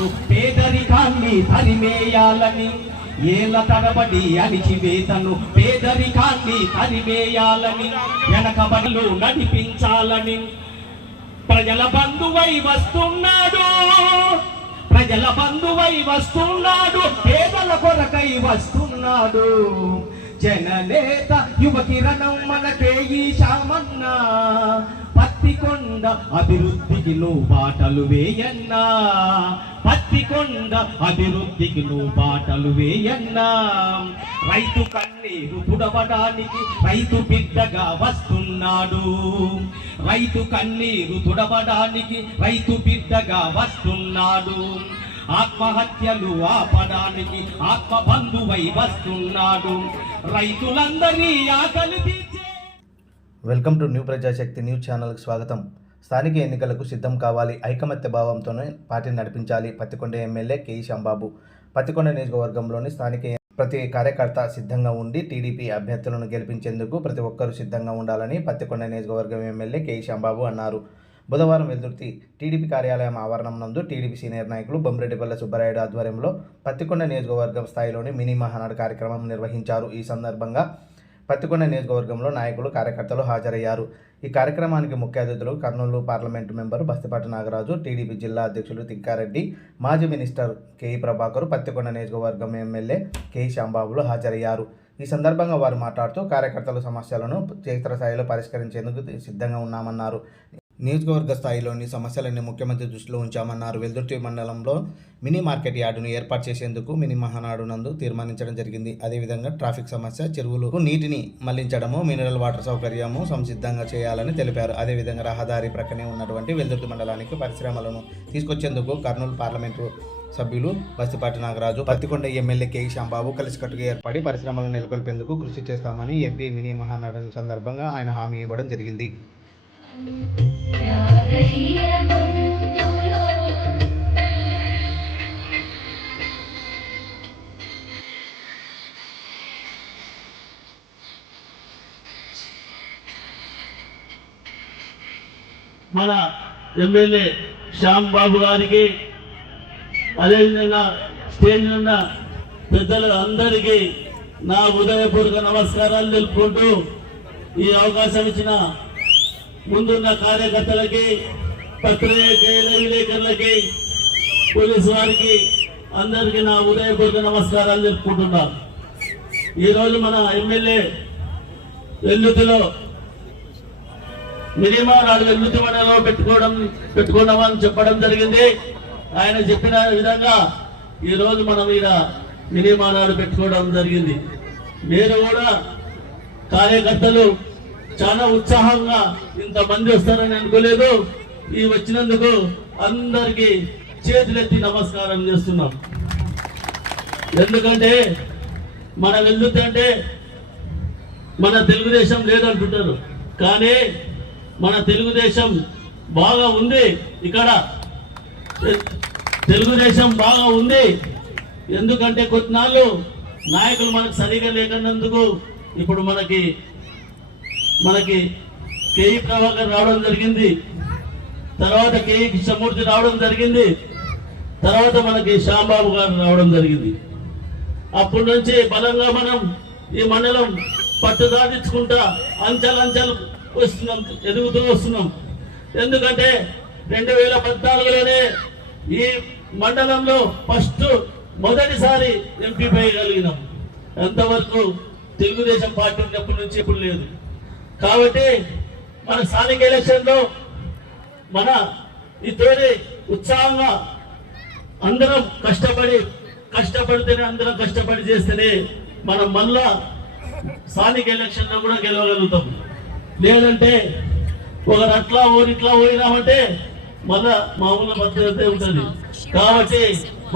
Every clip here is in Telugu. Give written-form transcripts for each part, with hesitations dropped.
వేతను పేదరికాన్ని తరిమేయాలని, ఏళ్ళ తరబడి అణిచివేతను పేదరికాన్ని తరిమేయాలని, వెనకబడులు నడిపించాలని ప్రజల బంధువై వస్తున్నాడు, ప్రజల బంధువై వస్తున్నాడు, పేదల కొరకై వస్తున్నాడు. జననేత యువ కిరణం మనకే ఈ శామన్నా, పత్తికొండ అభివృద్ధికి నువ్వు బాటలు వేయన్నా, పత్తికొండ అభివృద్ధికి నువ్వు బాటలు వేయన్నా. రైతు కన్నీరు తుడవడానికి రైతు బిడ్డగా వస్తున్నాడు, రైతు కన్నీరు తుడవడానికి రైతు బిడ్డగా వస్తున్నాడు. ఆత్మహత్యలు ఆపడానికి ఆత్మ బంధువై వస్తున్నాడు, రైతులందరి ఆకలి తీర్చే. Welcome to new Prajasakti news ఛానల్కి స్వాగతం. స్థానిక ఎన్నికలకు సిద్ధం కావాలి, ఐకమత్య భావంతోనే పార్టీని నడిపించాలి. Pattikonda MLA K E Shyam Babu. పత్తికొండ నియోజకవర్గంలోని స్థానిక ప్రతి కార్యకర్త సిద్ధంగా ఉండి టీడీపీ అభ్యర్థులను గెలిపించేందుకు ప్రతి ఒక్కరూ సిద్ధంగా ఉండాలని పత్తికొండ నియోజకవర్గం ఎమ్మెల్యే కేఈ శ్యాంబాబు అన్నారు. బుధవారం వెల్దుర్తి టీడీపీ కార్యాలయం ఆవరణం నందు టీడీపీ సీనియర్ నాయకులు బొమ్మిరెడ్డిపల్లె సుబ్బారాయుడు ఆధ్వర్యంలో పత్తికొండ నియోజకవర్గం స్థాయిలోని మినీ మహానాడు కార్యక్రమం నిర్వహించారు. ఈ సందర్భంగా పత్తికొండ నియోజకవర్గంలో నాయకులు కార్యకర్తలు హాజరయ్యారు. ఈ కార్యక్రమానికి ముఖ్య అతిథులు Kurnool parliament member Bastipati Nagaraju, TDP జిల్లా అధ్యక్షులు తిక్కారెడ్డి, మాజీ మినిస్టర్ కేఈ ప్రభాకర్, పత్తికొండ నియోజకవర్గం ఎమ్మెల్యే కేఈ శ్యాంబాబులు హాజరయ్యారు. ఈ సందర్భంగా వారు మాట్లాడుతూ కార్యకర్తల సమస్యలను క్షేత్రస్థాయిలో పరిష్కరించేందుకు సిద్ధంగా ఉన్నామన్నారు. నియోజకవర్గ స్థాయిలోని సమస్యలన్నీ ముఖ్యమంత్రి దృష్టిలో ఉంచామన్నారు. వెల్దుర్తి మండలంలో మినీ మార్కెట్ యార్డును ఏర్పాటు చేసేందుకు మినీ మహానాడు నందు తీర్మానించడం జరిగింది. అదేవిధంగా ట్రాఫిక్ సమస్య, చెరువులకు నీటిని మళ్లించడము, మినరల్ వాటర్ సౌకర్యము సంసిద్ధంగా చేయాలని తెలిపారు. అదేవిధంగా రహదారి ప్రక్కనే ఉన్నటువంటి వెల్దుర్తి మండలానికి పరిశ్రమలను తీసుకొచ్చేందుకు కర్నూలు పార్లమెంటు సభ్యులు బస్తిపాటి నాగరాజు, పత్తికొండ ఎమ్మెల్యే కేఈ శ్యాంబాబు కలిసికట్టుగా ఏర్పడి పరిశ్రమలను నెలకొల్పేందుకు కృషి చేస్తామని ఎంపీ మినీ మహానాడు సందర్భంగా ఆయన హామీ ఇవ్వడం జరిగింది. మన ఎమ్మెల్యే శ్యాంబాబు గారికి, అదేవిధంగా స్టేజ్ ఉన్న పెద్దలు అందరికీ నా హృదయపూర్వక నమస్కారాలు తెలుపుకుంటూ, ఈ అవకాశం ఇచ్చిన ముందున్న కార్యకర్తలకి, పత్రికే విలేకరులకి, పోలీసు వారికి అందరికీ నా హృదయపూర్వక నమస్కారాలు తెలుపుకుంటున్నా. ఈరోజు మన ఎమ్మెల్యే వెల్లుతిలో మినిమానాడు వెల్లుతి మండలంలో పెట్టుకున్నామని చెప్పడం జరిగింది. ఆయన చెప్పిన విధంగా ఈరోజు మనం ఈయన మినిమానాడు పెట్టుకోవడం జరిగింది. మీరు కూడా కార్యకర్తలు చాలా ఉత్సాహంగా ఇంతమంది వస్తారని అనుకోలేదు. ఈ వచ్చినందుకు అందరికీ చేతులెత్తి నమస్కారం చేస్తున్నాం. ఎందుకంటే మన వెల్లుతి అంటే మన తెలుగుదేశం లేదంటుంటారు, కానీ మన తెలుగుదేశం బాగా ఉంది. ఇక్కడ తెలుగుదేశం బాగా ఉంది. ఎందుకంటే కొద్దినాళ్ళు నాయకులు మనకు సరిగా లేకున్నందుకు ఇప్పుడు మనకి కేఈ ప్రభాకర్ రావడం జరిగింది, తర్వాత కేఈ కృష్ణమూర్తి రావడం జరిగింది, తర్వాత మనకి శ్యాంబాబు గారు రావడం జరిగింది. అప్పటి నుంచి బలంగా మనం ఈ మండలం పట్టుదాడించుకుంటా అంచెలంచెలు వస్తున్నాం, ఎదుగుతూ వస్తున్నాం. ఎందుకంటే 2014లోనే ఈ మండలంలో మొదటిసారి ఎంపీ వేయగలిగినాం. ఎంతవరకు తెలుగుదేశం పార్టీ ఉన్నప్పటి నుంచి ఇప్పుడు లేదు. కాబట్టి మన స్థానిక ఎలక్షన్లో మన ఇతోని ఉత్సాహంగా అందరం కష్టపడితేనే, అందరం కష్టపడి చేస్తేనే మనం మళ్ళా స్థానిక ఎలక్షన్లో కూడా గెలవగలుగుతాం. లేదంటే ఒకరు అట్లా ఇట్లా పోయినామంటే మళ్ళా మామూలు భద్రత ఉంటుంది. కాబట్టి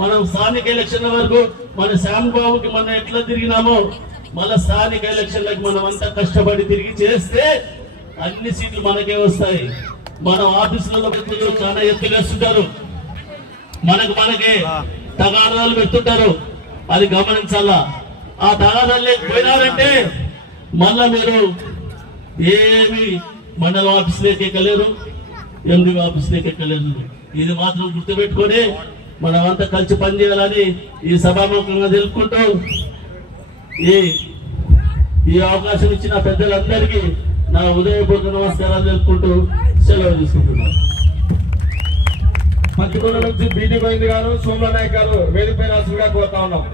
మనం స్థానిక ఎలక్షన్ల వరకు మన శ్యాంబాబుకి మనం ఎట్లా తిరిగినామో మళ్ళా స్థానిక ఎలక్షన్లకు మనం అంతా కష్టపడి తిరిగి చేస్తే అన్ని సీట్లు మనకే వస్తాయి. మనం ఆఫీసులలో చాలా ఎత్తులు వేస్తుంటారు, మనకే తగాదాలు పెడుతుంటారు, అది గమనించాలా. ఆ తగాదాలు లేకపోయినారంటే మళ్ళా మీరు ఏమి మండలం ఆఫీసులోకి ఎక్కలేరు, ఎంపీ ఆఫీసులోకి ఎక్కలేరు. ఇది మాత్రం గుర్తుపెట్టుకొని మనమంతా కలిసి పనిచేయాలని ఈ సభాముఖంగా తెలుపుకుంటూ ఈ అవకాశం ఇచ్చిన పెద్దలందరికీ నా ఉదయపూర్వక నమస్కారాలు తెలుపుకుంటూ సెలవు తీసుకుంటున్నాను. పత్తికొండ నుంచి బీటీ గోవింద్ గారు, సోమనాయక్ గారు వేదికపై రాసులుగా కోరుతా ఉన్నాం.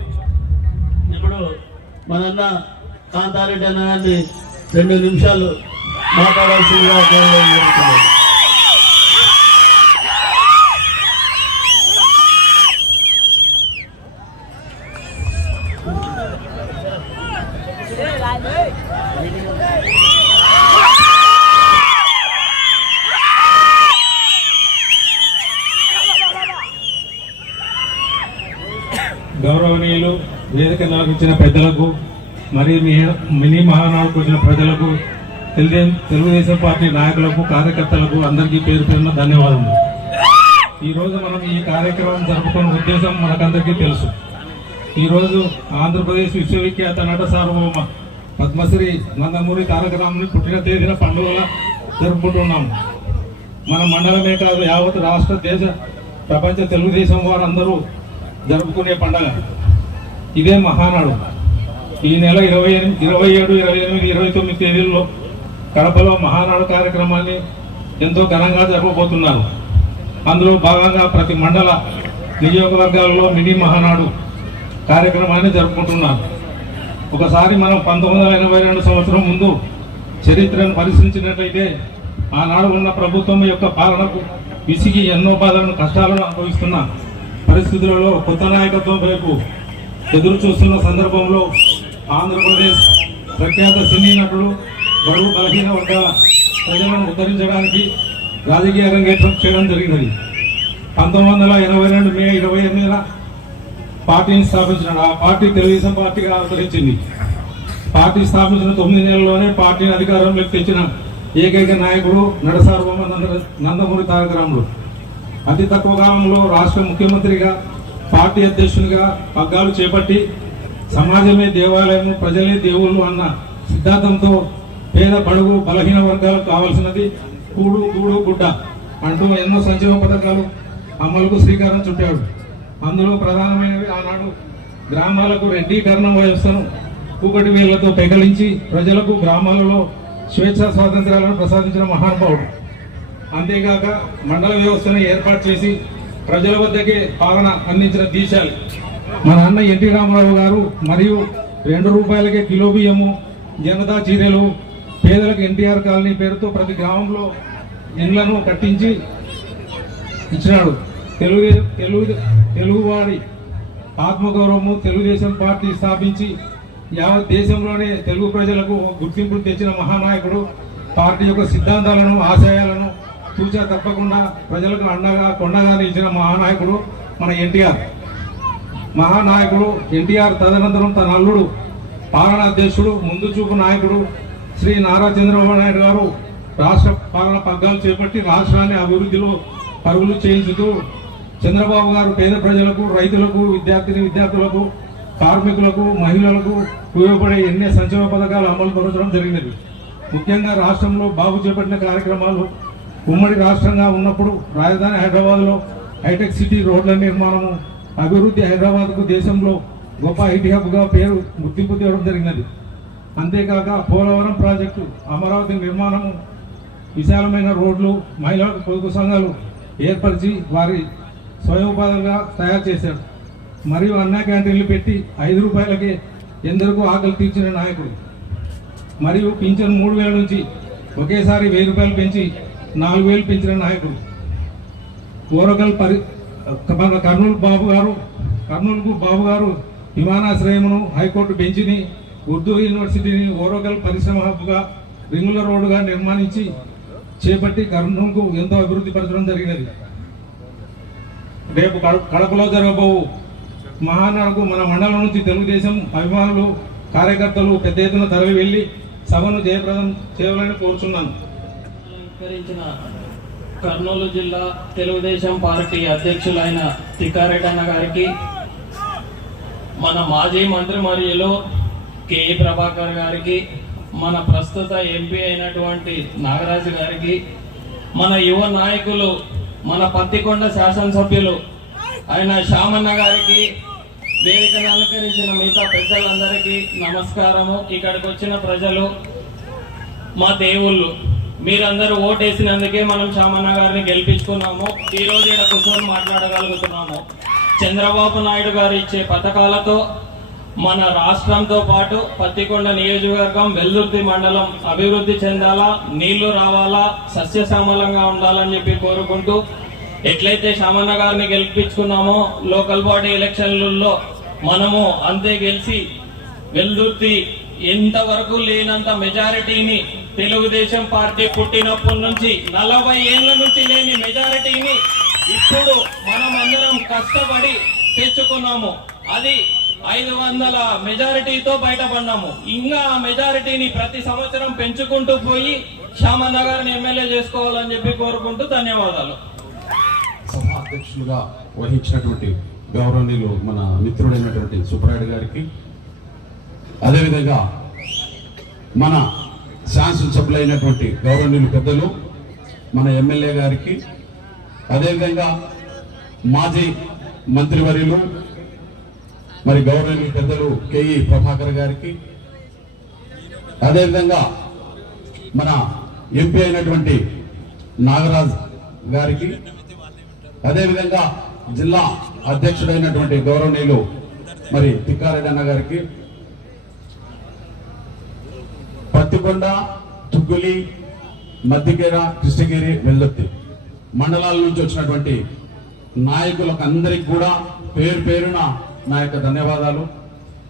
ఇప్పుడు మన కాంతారెడ్డి అన్న గారిని 2 నిమిషాలు మాట్లాడాల్సిందిగా కోరుతున్నాను. గౌరవనీయులు, వేదిక ఇచ్చిన పెద్దలకు మరియు మినీ మహానాడుకు వచ్చిన ప్రజలకు, తెలుగుదేశం పార్టీ నాయకులకు, కార్యకర్తలకు అందరికీ పేరు పేరున ధన్యవాదములు. ఈరోజు మనం ఈ కార్యక్రమం జరుపుకున్న ఉద్దేశం మనకందరికీ తెలుసు. ఈరోజు ఆంధ్రప్రదేశ్ విశ్వవిఖ్యాత నట సార్వభౌమ పద్మశ్రీ నందమూరి తారక రామారావు పుట్టిన తేదీన పండుగలా జరుపుకుంటున్నాము. మన మండలమే కాదు, యావత్ రాష్ట్ర, దేశ, ప్రపంచ తెలుగుదేశం వారు అందరూ జరుపుకునే పండుగ ఇదే మహానాడు. ఈ నెల 27, 28, 29 తేదీల్లో కడపలో మహానాడు కార్యక్రమాన్ని ఎంతో ఘనంగా జరపబోతున్నారు. అందులో భాగంగా ప్రతి మండల నియోజకవర్గాల్లో మినీ మహానాడు కార్యక్రమాన్ని జరుపుకుంటున్నారు. ఒకసారి మనం 1982 సంవత్సరం ముందు చరిత్రను పరిశీలించినట్లయితే ఆనాడు ఉన్న ప్రభుత్వం యొక్క పాలనకు విసిగి ఎన్నో బాధలను, కష్టాలను అనుభవిస్తున్న పరిస్థితులలో కొత్త నాయకత్వం వైపు ఎదురు చూస్తున్న సందర్భంలో ఆంధ్రప్రదేశ్ ప్రఖ్యాత సినీ నటుడు, బడుగు బలహీన వర్గాల ప్రజలను ఉద్ధరించడానికి రాజకీయ రంగేట్రం చేయడం జరిగినది. 1982 మే 28న పార్టీని స్థాపించినాడు. ఆ పార్టీ తెలుగుదేశం పార్టీగా అవతరించింది. పార్టీ స్థాపించిన 9 నెలల్లోనే పార్టీని అధికారంలోకి తెచ్చిన ఏకైక నాయకుడు నటసార్వభౌమ నందమూరి తారక రామారావు. అతి తక్కువ కాలంలో రాష్ట్ర ముఖ్యమంత్రిగా, పార్టీ అధ్యక్షునిగా పగ్గాలు చేపట్టి సమాజమే దేవాలయం, ప్రజలే దేవుళ్ళు అన్న సిద్ధాంతంతో పేద, బడుగు, బలహీన వర్గాలకు కావాల్సినది కూడు, గూడు, గుడ్డ అంటూ ఎన్నో సంక్షేమ పథకాలు అమలుకు శ్రీకారం చుట్టాడు. అందులో ప్రధానమైనవి ఆనాడు గ్రామాలకు రెడ్డీకరణ వ్యవస్థను కూకటి వేళ్లతో పెకలించి ప్రజలకు గ్రామాలలో స్వేచ్ఛా స్వాతంత్ర్యాలను ప్రసాదించిన మహానుభావుడు. అంతేకాక మండల వ్యవస్థను ఏర్పాటు చేసి ప్రజల వద్దకే పాలన అందించిన దీశాలు మన అన్న ఎన్టీ రామారావు గారు. మరియు 2 రూపాయలకే కిలో బియ్యము, జనతా చీరలు, పేదలకు ఎన్టీఆర్ కాలనీ పేరుతో ప్రతి గ్రామంలో ఇళ్లను కట్టించి ఇచ్చినాడు. తెలుగువాడి ఆత్మగౌరవము, తెలుగుదేశం పార్టీ స్థాపించి యావత్ దేశంలోనే తెలుగు ప్రజలకు గుర్తింపు తెచ్చిన మహానాయకుడు. పార్టీ యొక్క సిద్ధాంతాలను, ఆశయాలను తూచా తప్పకుండా ప్రజలకు అండగా, కొండగా నిలిచిన మహానాయకుడు మన ఎన్టీఆర్. మహానాయకుడు ఎన్టీఆర్ తదనంతరం తన అల్లుడు, పాలనా అధ్యక్షుడు, ముందు చూపు నాయకుడు శ్రీ నారా చంద్రబాబు నాయుడు గారు రాష్ట్ర పాలన పగ్గాలు చేపట్టి రాష్ట్రాన్ని అభివృద్ధిలో పరుగులు చేయించుతూ చంద్రబాబు గారు పేద ప్రజలకు, రైతులకు, విద్యార్థులకు, కార్మికులకు, మహిళలకు ఉపయోగపడే ఎన్నో సంక్షేమ పథకాలు అమలు పరచడం జరిగినది. ముఖ్యంగా రాష్ట్రంలో బాబు చేపట్టిన కార్యక్రమాలు ఉమ్మడి రాష్ట్రంగా ఉన్నప్పుడు రాజధాని హైదరాబాద్లో హైటెక్ సిటీ రోడ్ల నిర్మాణము, అభివృద్ధి హైదరాబాద్కు దేశంలో గొప్ప ఐటీ హబ్గా పేరు, గుర్తింపు తేవడం జరిగినది. అంతేకాక పోలవరం ప్రాజెక్టు, అమరావతి నిర్మాణము, విశాలమైన రోడ్లు, మహిళా పొదుపు సంఘాలు ఏర్పరిచి వారి స్వయం ఉపాధిగా తయారు చేశాడు. మరియు అన్న క్యాంటీన్లు పెట్టి 5 రూపాయలకే ఎందరికో ఆకలి తీర్చిన నాయకుడు. మరియు పింఛన్ 3000 నుంచి ఒకేసారి 1000 రూపాయలు పెంచి 4000 పెంచిన నాయకుడు. ఓరకల్ కర్నూలుకు బాబు గారు విమానాశ్రయమును, హైకోర్టు బెంచ్ని, ఉర్దూ యూనివర్సిటీని ఓరకల్ పరిశ్రమ హబ్గా, రింగుల రోడ్డుగా నిర్మాణించి చేపట్టి కర్నూలుకు ఎంతో అభివృద్ధి పరచడం జరిగినది. రేపు కడపలో జరగబోవు మహానాడుకు మన మండలం నుంచి తెలుగుదేశం అభిమానులు, కార్యకర్తలు పెద్ద ఎత్తున తరలి వెళ్లి సభను జయప్రదం చేయాలని కోరుచున్నాను. కర్నూలు జిల్లా తెలుగుదేశం పార్టీ అధ్యక్షులైన తిక్కారెడ్డి అన్న గారికి, మన మాజీ మంత్రి మరియు కె ప్రభాకర్ గారికి, మన ప్రస్తుత ఎంపీ అయినటువంటి నాగరాజు గారికి, మన యువ నాయకులు, మన పత్తికొండ శాసనసభ్యులు ఆయన శ్యామన్న గారికి, వేదికను అలంకరించిన మిగతా పెద్దలందరికీ నమస్కారము. ఇక్కడికి వచ్చిన ప్రజలు మా దేవుళ్ళు, మీరందరూ ఓటేసినందుకే మనం శ్యామన్న గారిని గెలిపించుకున్నాము. ఈ రోజు ఇక్కడ కూర్చొని మాట్లాడగలుగుతున్నాము. చంద్రబాబు నాయుడు గారు ఇచ్చే పథకాలతో మన రాష్ట్రంతో పాటు పత్తికొండ నియోజకవర్గం, వెల్దుర్తి మండలం అభివృద్ధి చెందాలా, నీళ్లు రావాలా, సస్యశ్యామలంగా ఉండాలని చెప్పి కోరుకుంటూ, ఎట్లయితే శ్యామన్న గారిని గెలిపించుకున్నామో లోకల్ బాడీ ఎలక్షన్లలో మనము అంతే గెలిచి వెల్దుర్తి ఎంతవరకు లేనంత మెజారిటీని, తెలుగుదేశం పార్టీ పుట్టినప్పటి నుంచి 40 ఏళ్ల నుంచి లేని మెజారిటీని ఇప్పుడు మనం అందరం కష్టపడి తెచ్చుకున్నాము. అది 500 మెజారిటీతో బయటపడినాము. ఇంకా ఆ మెజారిటీని ప్రతి సంవత్సరం పెంచుకుంటూ పోయి శ్యామన్న గారిని ఎమ్మెల్యే చేసుకోవాలని చెప్పి కోరుకుంటూ ధన్యవాదాలు. సభా అధ్యక్షులుగా వహించినటువంటి గౌరవనీయులు మన మిత్రుడైనటువంటి సుబ్రాయుడు గారికి, అదేవిధంగా మన శాసనసభ్యులైనటువంటి గౌరవనీయులు పెద్దలు మన ఎమ్మెల్యే గారికి, అదేవిధంగా మాజీ మంత్రివర్యులు మరి గౌరవనీయులు పెద్దలు కేఈ ప్రభాకర్ గారికి, అదేవిధంగా మన ఎంపీ అయినటువంటి నాగరాజ్ గారికి, అదేవిధంగా జిల్లా అధ్యక్షుడైనటువంటి గౌరవనీయులు మరి తిక్కారెడ్డి అన్న గారికి, పత్తికొండ, తుగ్గులి, మద్దికేర, కృష్ణగిరి, వెల్దుర్తి మండలాల నుంచి వచ్చినటువంటి నాయకులకు అందరికి కూడా పేరు పేరున నా యొక్క ధన్యవాదాలు.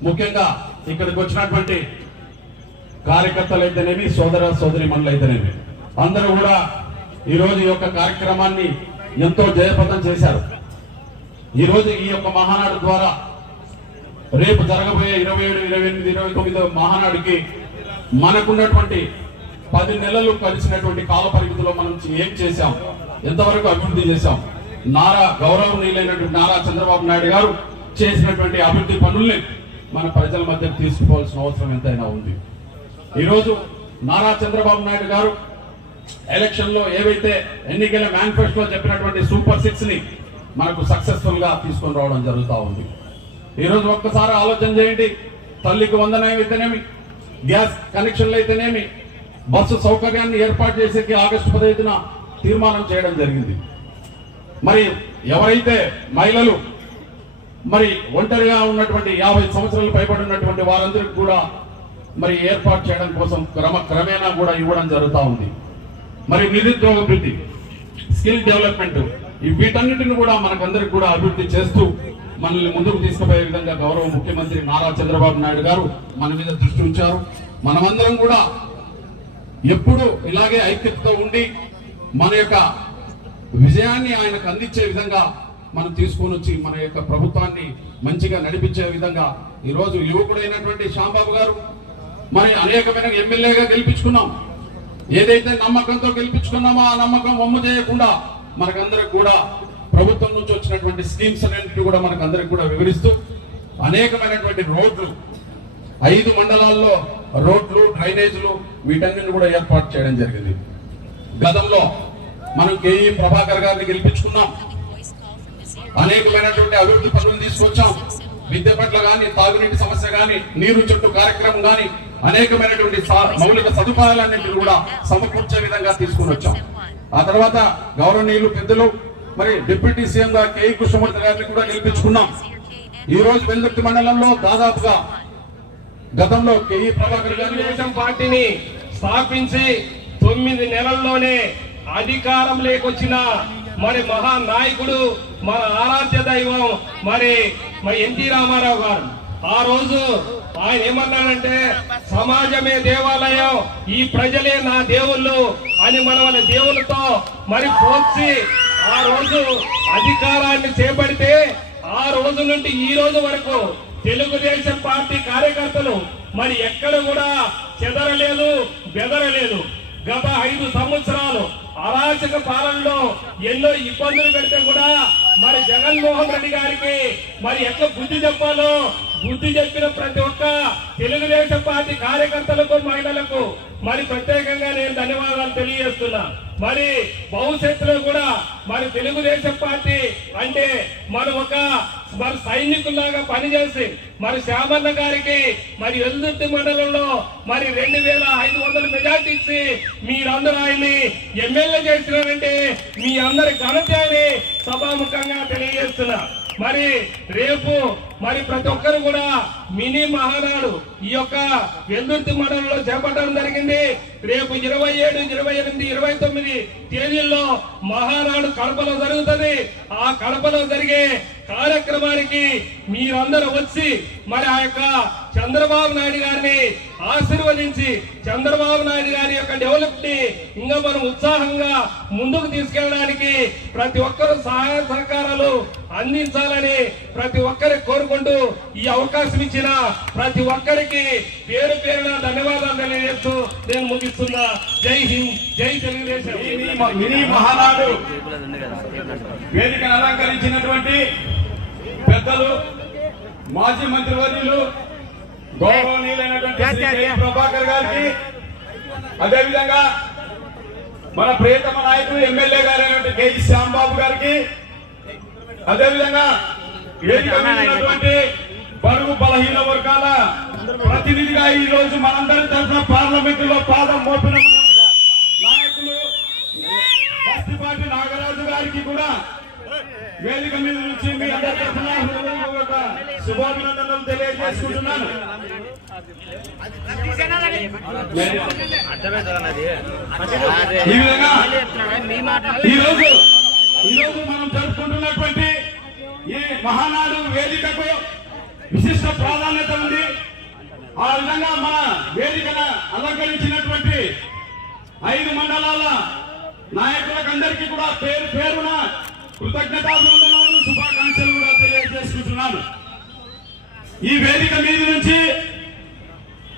ముఖ్యంగా ఇక్కడికి వచ్చినటువంటి కార్యకర్తలు అయితేనేమి, సోదర సోదరి మనులు అయితేనేమి, అందరూ కూడా ఈరోజు ఈ యొక్క కార్యక్రమాన్ని ఎంతో జయప్రదం చేశారు. ఈరోజు ఈ యొక్క మహానాడు ద్వారా రేపు జరగబోయే 27, 28, 29 మహానాడుకి మనకున్నటువంటి 10 నెలలు కలిసినటువంటి కాల పరిమితిలో మనం ఏం చేశాం, ఎంతవరకు అభివృద్ధి చేశాం, గౌరవనీయులైనటువంటి నారా చంద్రబాబు నాయుడు గారు చేసినటువంటి అభివృద్ధి పనుల్ని మన ప్రజల మధ్య తీసుకోవాల్సిన అవసరం ఎంతైనా ఉంది. ఈరోజు నారా చంద్రబాబు నాయుడు గారు ఎలక్షన్ లో ఏవైతే ఎన్నికల మేనిఫెస్టోలో చెప్పినటువంటి సూపర్ 6 ని మనకు సక్సెస్ఫుల్ గా తీసుకొని రావడం జరుగుతూ ఉంది. ఈరోజు ఒక్కసారి ఆలోచన చేయండి, తల్లికి వందనం అయితేనేమి, గ్యాస్ కనెక్షన్లు అయితేనేమి, బస్సు సౌకర్యాన్ని ఏర్పాటు చేసేకి ఆగస్టు 15న తీర్మానం చేయడం జరిగింది. మరి ఎవరైతే మహిళలు మరి ఒంటరిగా ఉన్నటువంటి 50 సంవత్సరాలు పైబడి ఉన్నటువంటి వారందరికీ కూడా మరి ఏర్పాటు చేయడం కోసం క్రమేణా కూడా ఇవ్వడం జరుగుతూ ఉంది. మరి నిరుద్యోగ వృద్ధి, స్కిల్ డెవలప్మెంట్, వీటన్నిటిని కూడా మనకందరికి కూడా అభివృద్ధి చేస్తూ మనల్ని ముందుకు తీసుకుపోయే విధంగా గౌరవ ముఖ్యమంత్రి నారా చంద్రబాబు నాయుడు గారు మన మీద దృష్టి ఉంచారు. మనమందరం కూడా ఎప్పుడు ఇలాగే ఐక్యతతో ఉండి మన యొక్క విజయాన్ని ఆయనకు అందించే విధంగా మనం తీసుకొని వచ్చి మన యొక్క ప్రభుత్వాన్ని మంచిగా నడిపించే విధంగా ఈరోజు యువకుడైనటువంటి శ్యాంబాబు గారు మరి అనేకమైన ఎమ్మెల్యేగా గెలిపించుకున్నాం. ఏదైతే నమ్మకంతో గెలిపించుకున్నామో ఆ నమ్మకం వమ్ము చేయకుండా మనకందరికి కూడా ప్రభుత్వం నుంచి వచ్చినటువంటి స్కీమ్స్ అన్నింటినీ కూడా మనకందరికి కూడా వివరిస్తూ అనేకమైనటువంటి రోడ్లు 5 మండలాల్లో రోడ్లు, డ్రైనేజీలు వీటన్నిటిని కూడా ఏర్పాటు చేయడం జరిగింది. గతంలో మనం కేఈ ప్రభాకర్ గారిని గెలిపించుకున్నాం, అనేకమైనటువంటి అభివృద్ధి పనులు తీసుకొచ్చాం. విద్య పట్ల గాని, తాగునీటి సమస్య గాని, నీరు చెట్టు కార్యక్రమం గాని, అనేకమైనటువంటి మౌలిక సదుపాయాలన్నింటినీ కూడా సమకూర్చే విధంగా తీసుకుని వచ్చాం. ఆ తర్వాత గౌరవనీయులు పెద్దలు మరి డిప్యూటీ సీఎం గా కేఈ కృష్ణమూర్తి గారిని కూడా గెలిపించుకున్నాం. ఈ రోజు వెల్దుర్తి మండలంలో దాదాపుగా గతంలో కేఈ ప్రభాకర్ గారు తెలుగుదేశం పార్టీని స్థాపించి 9 నెలల్లోనే అధికారం లేకొచ్చిన మరి మహానాయకుడు, మన ఆరాధ్య దైవం మరి ఎన్టీ రామారావు గారు. ఆ రోజు ఆయన ఏమన్నాడంటే, సమాజమే దేవాలయం, ఈ ప్రజలే నా దేవుళ్ళు అని మన దేవుళ్ళతో మరి పోల్చి ఆ రోజు అధికారాన్ని చేపడితే ఆ రోజు నుండి ఈ రోజు వరకు తెలుగుదేశం పార్టీ కార్యకర్తలు మరి ఎక్కడ కూడా చెదరలేదు, బెదరలేదు. గత 5 సంవత్సరాలు అరాచక పాలనలో ఎన్నో ఇబ్బందులు పెడితే కూడా మరి జగన్మోహన్ రెడ్డి గారికి మరి ఎట్లా బుద్ధి చెప్పాలో బుద్ధి చెప్పిన ప్రతి ఒక్క తెలుగుదేశం పార్టీ కార్యకర్తలకు మహిళలకు మరి ప్రత్యేకంగా నేను ధన్యవాదాలు తెలియజేస్తున్నా. మరి భవిష్యత్తులో కూడా మరి తెలుగుదేశం పార్టీ అంటే మనం మరి సైనికుల్లాగా పనిచేసి మరి శ్యామన్న గారికి మరి వెల్దుర్తి మండలంలో మరి 2500 మెజార్టీ ఇచ్చి మీరందరూ ఆయన్ని ఎమ్మెల్యే చేసినారంటే మీ అందరి ఘనత అని సభాముఖంగా తెలియజేస్తున్నా. మరి రేపు మరి ప్రతి ఒక్కరు కూడా మినీ మహానాడు ఈ యొక్క వెల్దుర్తి మండలంలో చేపట్టడం జరిగింది. రేపు 27, 28, 29 తేదీల్లో మహానాడు కడపలో జరుగుతుంది. ఆ కడపలో జరిగే కార్యక్రమానికి మీరందరూ వచ్చి మరి ఆ యొక్క చంద్రబాబు నాయుడు గారిని ఆశీర్వదించి చంద్రబాబు నాయుడు గారి యొక్క డెవలప్ ని ఇంకా మనం ఉత్సాహంగా ముందుకు తీసుకెళ్ళడానికి ప్రతి ఒక్కరూ సహాయ సహకారాలు అందించాలని ప్రతి ఒక్కరికి కోరుకుంటూ ఈ అవకాశం ఇచ్చిన ప్రతి ఒక్కరికి పేరు పేరున ధన్యవాదాలు తెలియజేస్తూ నేను ముగిస్తున్నా. జై హింద్, జై తెలుగుదేశం. మినీ మహానాడు వేదికను అలంకరించినటువంటి పెద్దలు, మాజీ మంత్రివర్యులు, గౌరవనీయులైనటువంటి శ్రీ కె. ప్రభాకర్ గారికి, అదేవిధంగా మన ప్రియతమ నాయకులు ఎమ్మెల్యే గారైనటువంటి కె. శ్యాంబాబు గారికి, అదేవిధంగా వేదిక మీద ఉన్నటువంటి బడుగు బలహీన వర్గాల ప్రతినిధిగా ఈ రోజు మనందరి తరఫున పార్లమెంట్ లో పాదం మోపిన నాయకులు బస్తిపాటి నాగరాజు గారికి కూడా వేదిక మీద నుంచి మీ అందరి తరఫున హృదయపూర్వక శుభాభినందనలు తెలియజేసుకుంటున్నాను. ఈ విధంగా ఈరోజు మనం జరుపుకుంటున్నటువంటి ఈ మహానాడు వేదికకు విశిష్ట ప్రాధాన్యత ఉంది. ఆ విధంగా మన వేదికను అలంకరించినటువంటి 5 మండలాల నాయకులకందరికీ కూడా పేరు పేరున కృతజ్ఞతాభివందనాలు, శుభాకాంక్షలు కూడా తెలియజేసుకుంటున్నాను. ఈ వేదిక మీద నుంచి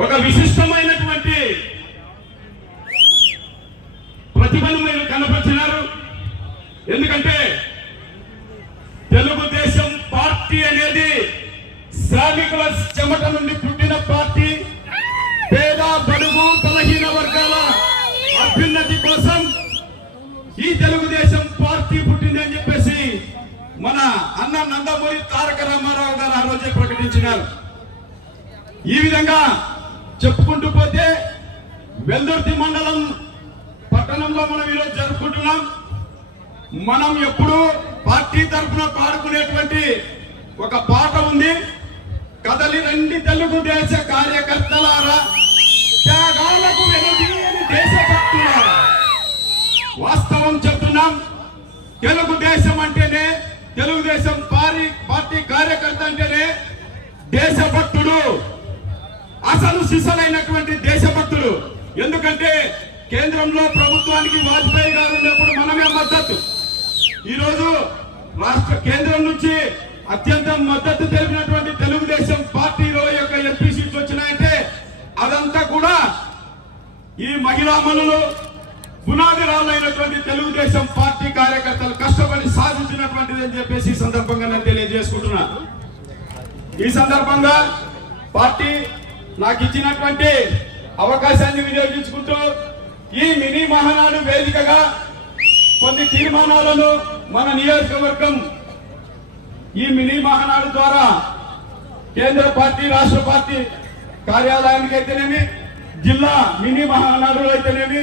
ఒక విశిష్టమైనటువంటి ప్రతిభను మీరు కనపరిచినారు. ఎందుకంటే తెలుగుదేశం పార్టీ అనేది శ్రామికుల చెమట నుండి పుట్టిన పార్టీ. పేద బడుగు బలహీన వర్గాల అభ్యున్నతి కోసం ఈ తెలుగుదేశం పార్టీ పుట్టింది అని చెప్పేసి మన అన్న నందమూరి తారక రామారావు గారు ఆ రోజే ప్రకటించినారు. ఈ విధంగా చెప్పుకుంటూ పోతే వెల్దుర్తి మండలం పట్టణంలో మనం ఈరోజు జరుపుకుంటున్నాం. మనం ఎప్పుడు పార్టీ తరఫున పాడుకునేటువంటి ఒక పాట ఉంది. కదలి రండి తెలుగుదేశ కార్యకర్తలారా, త్యాగాలకు వెనుదీయని దేశభక్తులారా. వాస్తవం చెప్తున్నాం. తెలుగుదేశం అంటేనే, తెలుగుదేశం పార్టీ కార్యకర్త అంటేనే దేశభక్తుడు, అసలు సిసలైనటువంటి దేశభక్తుడు. ఎందుకంటే కేంద్రంలో ప్రభుత్వానికి వాజ్పేయి గారు ఉన్నప్పుడు మనమే మద్దతు. ఈరోజు కేంద్రం నుంచి అత్యంత మద్దతు తెలిపినటువంటి తెలుగుదేశం పార్టీలో యొక్క ఎంపీ సీట్లు వచ్చినాయంటే అదంతా కూడా ఈ మహిళా మనులు, పునాది రాళ్ళైనటువంటి తెలుగుదేశం పార్టీ కార్యకర్తలు కష్టపడి సాధించినటువంటిది అని చెప్పేసి ఈ సందర్భంగా నేను తెలియజేసుకుంటున్నా. ఈ సందర్భంగా పార్టీ నాకు ఇచ్చినటువంటి అవకాశాన్ని వినియోగించుకుంటూ ఈ మినీ మహానాడు వేదికగా కొన్ని తీర్మానాలను మన నియోజకవర్గం ఈ మినీ మహానాడు ద్వారా కేంద్ర పార్టీ, రాష్ట్ర పార్టీ కార్యాలయానికి అయితేనేమి, జిల్లా మినీ మహానాడు అయితేనేమి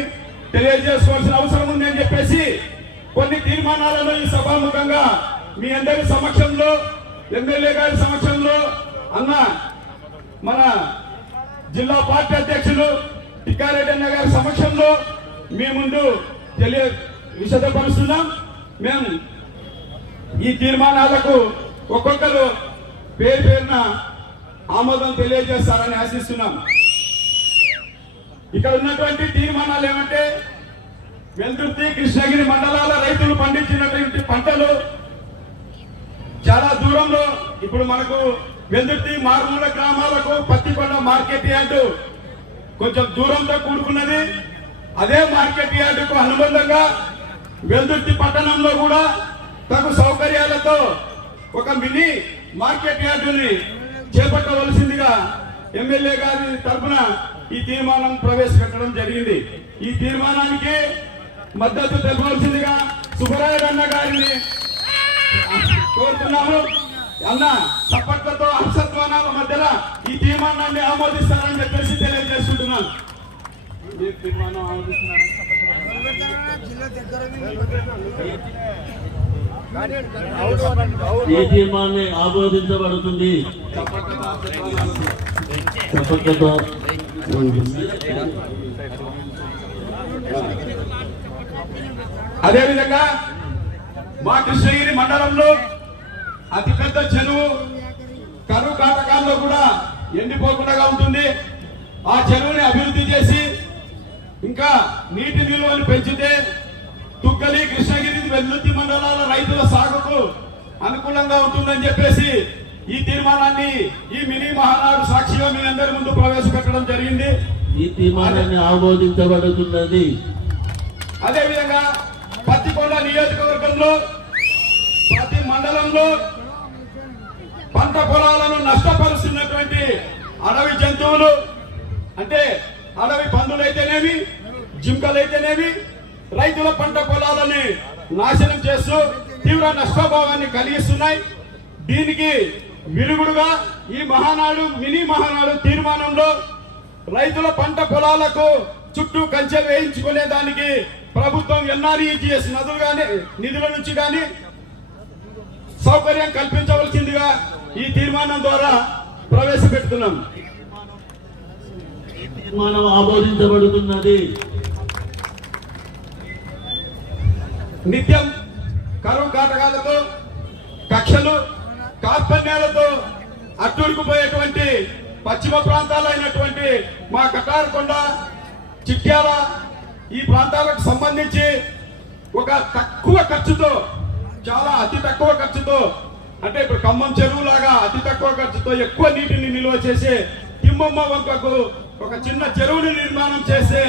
తెలియజేసుకోవాల్సిన అవసరం ఉంది అని చెప్పేసి కొన్ని తీర్మానాలను ఈ సభాముఖంగా మీ అందరి సమక్షంలో, ఎమ్మెల్యే గారి సమక్షంలో, అన్న మన జిల్లా పార్టీ అధ్యక్షులు టిక్కారెడ్డి అన్న గారి సమక్షంలో మీ ముందు విశదపరుస్తున్నాం. మేము ఈ తీర్మానాలకు ఒక్కొక్కరు పేరు పేరున ఆమోదం తెలియజేస్తారని ఆశిస్తున్నాం. ఇక్కడ ఉన్నటువంటి తీర్మానాలు ఏమంటే, వెల్దుర్తి, కృష్ణగిరి మండలాల రైతులు పండించినటువంటి పంటలు చాలా దూరంలో, ఇప్పుడు మనకు వెల్దుర్తి మారుమూల గ్రామాలకు పత్తికొండ మార్కెట్ యార్డు కొంచెం దూరంతో కూడుకున్నది. అదే మార్కెట్ యార్డుకు అనుబంధంగా వెల్దుర్తి పట్టణంలో కూడా తగు సౌకర్యాలతో ఒక మినీ మార్కెట్ యార్డుని చేపట్టవలసిందిగా ఎమ్మెల్యే గారి తరఫున ఈ తీర్మానం ప్రవేశపెట్టడం జరిగింది. ఈ తీర్మానానికి మద్దతు తెలపవలసిందిగా సుబ్బరాయుడు అన్న గారిని కోరుతున్నాము. అన్న చప్పట్లతో హర్షధ్వానాల మధ్యలో ఈ తీర్మానాన్ని ఆమోదిస్తారని చెప్పేసి తెలియజేస్తున్నాను. తీర్మానం ఆమోదిస్తున్నారు. ఏ తీర్మానాన్ని ఆమోదించబడుతుంది? చప్పట్లతో. అదేవిధంగా మా కృష్ణగిరి మండలంలో అతిపెద్ద చెరువు కరువు కాటకాల్లో కూడా ఎండిపోకుండా ఉంటుంది. ఆ చెరువుని అభివృద్ధి చేసి ఇంకా నీటి నిల్వలు పెంచితే తుగ్గలి, కృష్ణగిరి, వెల్లుత్తి మండలాల రైతుల సాగుకు అనుకూలంగా ఉంటుందని చెప్పేసి ఈ తీర్మానాన్ని ఈ మినీ మహానాడు సాక్షిగా మీ అందరి ముందు ప్రవేశపెట్టడం జరిగింది. ఈ తీర్మానాన్ని ఆమోదించబడుతున్నది. అదేవిధంగా పత్తికొండ నియోజకవర్గంలో ప్రతి మండలంలో పంట పొలాలను నష్టపరుస్తున్నటువంటి అడవి జంతువులు, అంటే అడవి పందులైతేనేమి, జింకలైతేనేమి, రైతుల పంట పొలాలని నాశనం చేస్తూ తీవ్ర నష్టభావాన్ని కలిగిస్తున్నాయి. దీనికి విరుగుడుగా ఈ మహానాడు మినీ మహానాడు తీర్మానంలో రైతుల పంట పొలాలకు చుట్టూ కంచె వేయించుకునే దానికి ప్రభుత్వం NREGS నిధుల నుంచి కానీ సౌకర్యం కల్పించవలసిందిగా ఈ తీర్మానం ద్వారా ప్రవేశపెడుతున్నాం. తీర్మానం ఆమోదించబడుతున్నది. నిత్యం కరువు కాటకాలతో, కక్షలు, కార్పణ్యాలతో అట్టుడికిపోయేటువంటి పశ్చిమ ప్రాంతాలైనటువంటి మా కటారకొండ, చిట్యాల ఈ ప్రాంతాలకు సంబంధించి ఒక తక్కువ ఖర్చుతో, చాలా అతి తక్కువ ఖర్చుతో, అంటే ఇప్పుడు ఖమ్మం చెరువు లాగా అతి తక్కువ ఖర్చుతో ఎక్కువ నీటిని నిల్వ చేసే తిమ్మమ్మ వంకకు ఒక చిన్న చెరువుని నిర్మాణం చేస్తే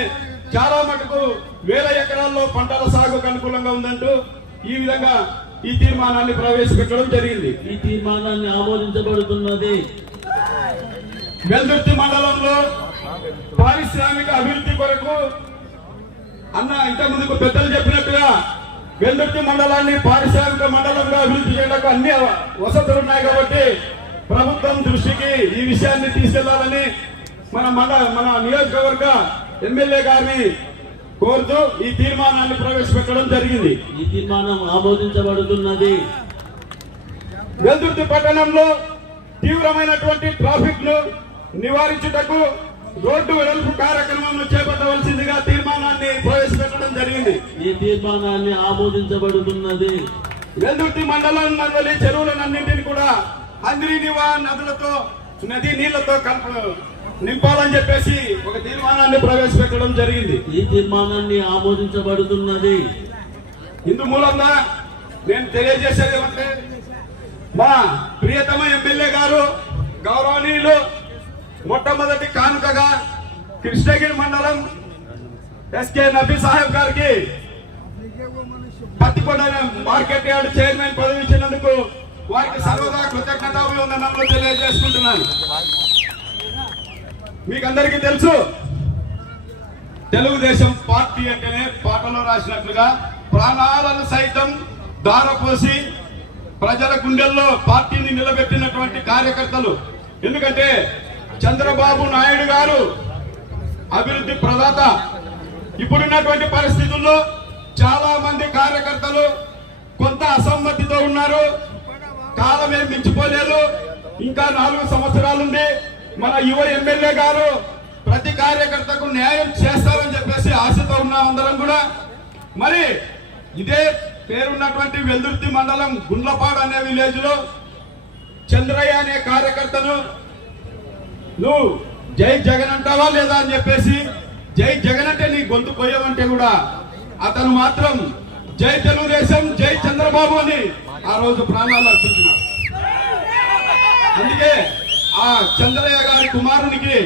చాలా మటుకు వేల ఎకరాల్లో పంటల సాగుకు అనుకూలంగా ఉందంటూ ఈ విధంగా ఈ తీర్మానాన్ని ప్రవేశపెట్టడం జరిగింది. ఈ తీర్మానాన్ని ఆమోదించబడుతున్నది. వెల్దుర్తి మండలంలో పారిశ్రామిక అభివృద్ధి కొరకు అన్న ఇంత ముందుకు పెద్దలు చెప్పినట్టుగా వెల్దుర్తి మండలాన్ని పారిశ్రామిక మండలంగా అభివృద్ధి చేయడానికి అన్ని వసతులు ఉన్నాయి కాబట్టి ప్రభుత్వం దృష్టికి ఈ విషయాన్ని తీసుకెళ్లాలని మన నియోజకవర్గ ఎమ్మెల్యే గారిని కోరుతూ ఈ తీర్మానాన్ని ప్రవేశపెట్టడం జరిగింది. ఈ తీర్మానం ఆమోదించబడుతున్నది. వెల్దుర్తి పట్టణంలో తీవ్రమైనటువంటి ట్రాఫిక్ ను నివారించుటకు రోడ్డు వెడల్పు కార్యక్రమం చేపట్టవలసిందిగా తీర్మానాన్ని ప్రవేశపెట్టడం జరిగింది. ఈ తీర్మానాన్ని ఆమోదించబడుతున్నది. వెల్దుర్తి మండలం నందలి చెరువులన్నింటినీ కూడా హంద్రీనివా నదులతో, నది నీళ్లతో నింపాలని చెప్పేసి ఒక తీర్మానాన్ని ప్రవేశపెట్టడం జరిగింది. ఈ తీర్మానాన్ని ఆమోదించబడుతున్నది. ఇందు మూలంగా నేను తెలియజేసేది ఏమంటే, మా ప్రియతమ ఎమ్మెల్యే గారు గౌరవనీయులు మొట్టమొదటి కానుకగా కృష్ణగిరి మండలం ఎస్కే నబీ సాహెబ్ గారికి పత్తికొండ మార్కెట్ యార్డ్ చైర్మన్ పదవి ఇచ్చినందుకు వారికి సర్వదా కృతజ్ఞతాభివందనములు తెలియజేసుకుంటున్నాను. మీకందరికీ తెలుసు, తెలుగుదేశం పార్టీ అంటేనే పాటలో రాసినట్లుగా ప్రాణాలను సైతం దారపోసి ప్రజల గుండెల్లో పార్టీని నిలబెట్టినటువంటి కార్యకర్తలు. ఎందుకంటే చంద్రబాబు నాయుడు గారు అభివృద్ధి ప్రదాత. ఇప్పుడున్నటువంటి పరిస్థితుల్లో చాలా మంది కార్యకర్తలు కొంత అసమ్మతితో ఉన్నారు. కాలం ఏం మించిపోలేదు, ఇంకా 4 సంవత్సరాలుంది. మన యువ ఎమ్మెల్యే గారు ప్రతి కార్యకర్తకు న్యాయం చేస్తారని చెప్పేసి ఆశతో ఉన్నాం అందరం కూడా. మరి ఇదే పేరున్నటువంటి వెల్దుర్తి మండలం గుండ్లపాడు అనే విలేజ్ లో చంద్రయ్య అనే కార్యకర్తను నువ్వు జై జగన్ అంటావా లేదా అని చెప్పేసి, జై జగన్ అంటే నీ గొంతు పోయావంటే కూడా అతను మాత్రం జై తెలుగుదేశం, జై చంద్రబాబు అని ఆ రోజు ప్రాణాలు అర్పించినాడు. అందుకే ఆ చంద్రయ్య గారి కుమారునికి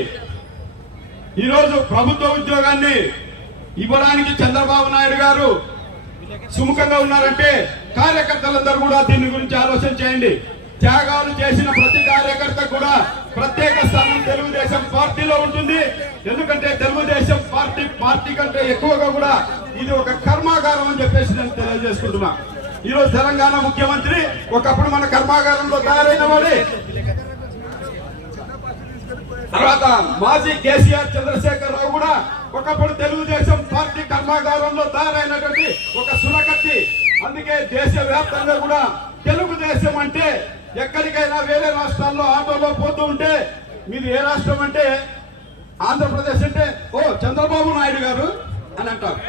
ఈరోజు ప్రభుత్వ ఉద్యోగాన్ని ఇవ్వడానికి చంద్రబాబు నాయుడు గారు సుముఖంగా ఉన్నారంటే కార్యకర్తలందరూ కూడా దీని గురించి ఆలోచన చేయండి. త్యాగాలు చేసిన ప్రతి కార్యకర్త కూడా ప్రత్యేక స్థానం తెలుగుదేశం పార్టీలో ఉంటుంది. ఎందుకంటే తెలుగుదేశం పార్టీ కంటే ఎక్కువగా కూడా ఇది ఒక కర్మాగారం అని చెప్పేసి నేను తెలియజేసుకుంటున్నా. ఈరోజు తెలంగాణ ముఖ్యమంత్రి ఒకప్పుడు మన కర్మాగారంలో తయారైన వాడే. తర్వాత మాజీ కేసీఆర్ చంద్రశేఖర్ రావు కూడా ఒకప్పుడు తెలుగుదేశం పార్టీ కర్మాగారంలో తయారైనటువంటి ఒక సురకత్తి. అందుకే దేశవ్యాప్తంగా కూడా తెలుగుదేశం అంటే ఎక్కడికైనా వేరే రాష్ట్రాల్లో ఆటోలో పోతూ ఉంటే మీది ఏ రాష్ట్రం అంటే ఆంధ్రప్రదేశ్ అంటే ఓ చంద్రబాబు నాయుడు గారు అని అంటారు.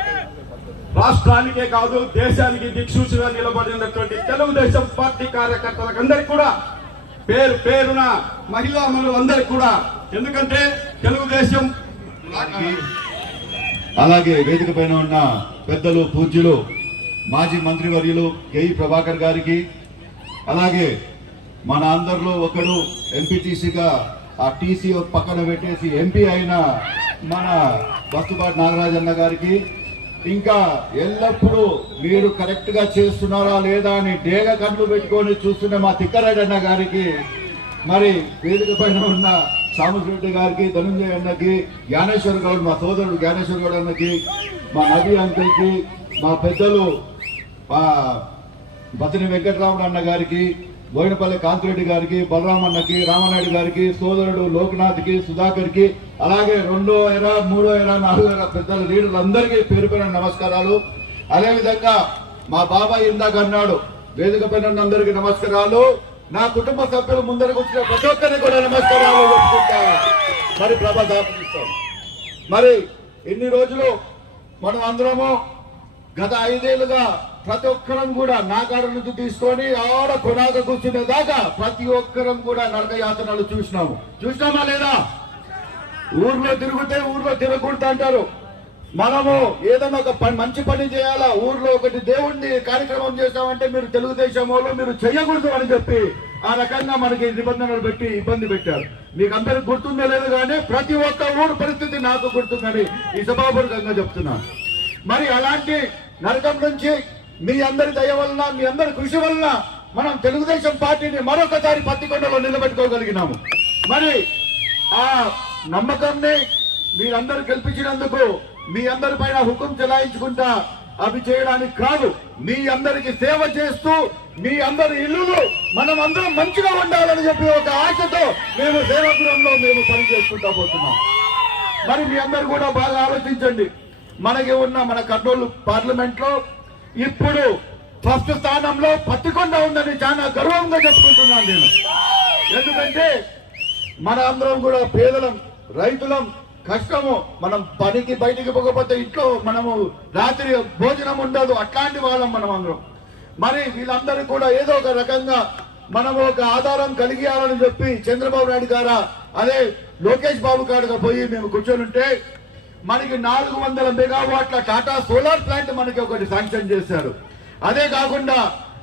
రాష్ట్రానికే కాదు దేశానికి దిక్సూచిగా నిలబడినటువంటి తెలుగుదేశం పార్టీ కార్యకర్తలకందరికీ కూడా పేరు పేరున మహిళా మనులందరికీ కూడా, ఎందుకంటే తెలుగుదేశం అలాగే వేదిక పైన ఉన్న పెద్దలు పూజ్యులు మాజీ మంత్రివర్యులు కేఈ ప్రభాకర్ గారికి, అలాగే మన అందరిలో ఒకడు ఎంపీటీసీగా ఆ టీసీ పక్కన పెట్టేసి ఎంపీ అయిన మన బస్తుపాటి నాగరాజన్న గారికి, ఇంకా ఎల్లప్పుడూ మీరు కరెక్ట్ గా చేస్తున్నారా లేదా అని డేగ కళ్ళు పెట్టుకొని చూస్తున్న మా తిక్కరాజన్న గారికి, మరి వేదిక పైన ఉన్న సామశ్రెడ్డి గారికి, ధనంజయ అన్నకి, జ్ఞానేశ్వర్ గౌడ్ మా సోదరుడు జ్ఞానేశ్వర్ గౌడ్ అన్నకి, మా నబీ అంకుల్కి, మా పెద్దలు మా బతిని వెంకటరాముడు అన్న గారికి, బోయినపల్లి కాంతిరెడ్డి గారికి, బలరామన్నకి, రామనాయుడు గారికి, సోదరుడు లోక్నాథ్కి, సుధాకర్కి, అలాగే 2వ ఎరా 3వ ఎరా 4వ ఎరా పెద్దల లీడర్లందరికీ పేరు పేరు నమస్కారాలు. అదేవిధంగా మా బాబాయ్ ఇందాక అన్నాడు, వేదిక పైన అందరికీ నమస్కారాలు. నా కుటుంబ సభ్యులు ముందరకు వచ్చిన ప్రతి ఒక్కరికి కూడా నమస్కారాలు చెప్పుకుంటా మరి ప్రభా దాపిస్తాం. మరి ఎన్ని రోజులు మనం అందరము గత 5 ఏళ్లుగా ప్రతి ఒక్కరం కూడా నా కాడ నుంచి తీసుకొని ఆడ కొనాక కూర్చునే దాకా ప్రతి ఒక్కరం కూడా నరక యాతనలు చూసినామా లేదా? ఊర్లో తిరుగుతే ఊర్లో తిరగకూడదు అంటారు. మనము ఏదైనా ఒక మంచి పని చేయాలా, ఊర్లో ఒకటి దేవుణ్ణి కార్యక్రమం చేస్తామంటే మీరు తెలుగుదేశం వాళ్ళు మీరు చెయ్యకూడదు అని చెప్పి ఆ రకంగా మనకి నిబంధనలు పెట్టి ఇబ్బంది పెట్టారు. మీకు అందరికి గుర్తుందో లేదు కానీ ప్రతి ఒక్క ఊరు పరిస్థితి నాకు గుర్తుందని ఈ సభాపూర్వకంగా చెప్తున్నాను. మరి అలాంటి నరకం నుంచి మీ అందరి దయ వలన, మీ అందరి కృషి వలన మనం తెలుగుదేశం పార్టీని మరొకసారి పత్తికొండలో నిలబెట్టుకోగలిగినాము. మరి ఆ నమ్మకాన్ని మీరందరూ గెలిపించినందుకు మీ అందరి పైన హుకుం చెలాయించుకుంటా అవి చేయడానికి కాదు, మీ అందరికి సేవ చేస్తూ మీ అందరి ఇల్లులు మనం అందరం మంచిగా ఉండాలని చెప్పి ఒక ఆశతో మేము సేవాపురంలో మేము పని చేసుకుంటా పోతున్నాం. మరి మీ అందరు కూడా బాగా ఆలోచించండి. మనకి ఉన్న మన కర్నూలు పార్లమెంట్ లో ఇప్పుడు ఫస్ట్ స్థానంలో పత్తికొండ ఉందని చాలా గర్వంగా చెప్పుకుంటున్నాను నేను. ఎందుకంటే మన అందరం కూడా పేదలం, రైతులం, కష్టము. మనం పనికి బయటికి పోకపోతే ఇంట్లో మనము రాత్రి భోజనం ఉండదు, అట్లాంటి వాళ్ళం మనం అందరం. మరి వీళ్ళందరూ కూడా ఏదో ఒక రకంగా మనము ఒక ఆధారం కలిగియాలని చెప్పి చంద్రబాబు నాయుడు గారా అదే లోకేష్ బాబు కాడుగా పోయి మేము కూర్చొని ఉంటే మనకి 400 మెగావాట్ల టాటా సోలార్ ప్లాంట్ మనకి ఒకటి శాంక్షన్ చేశారు. అదే కాకుండా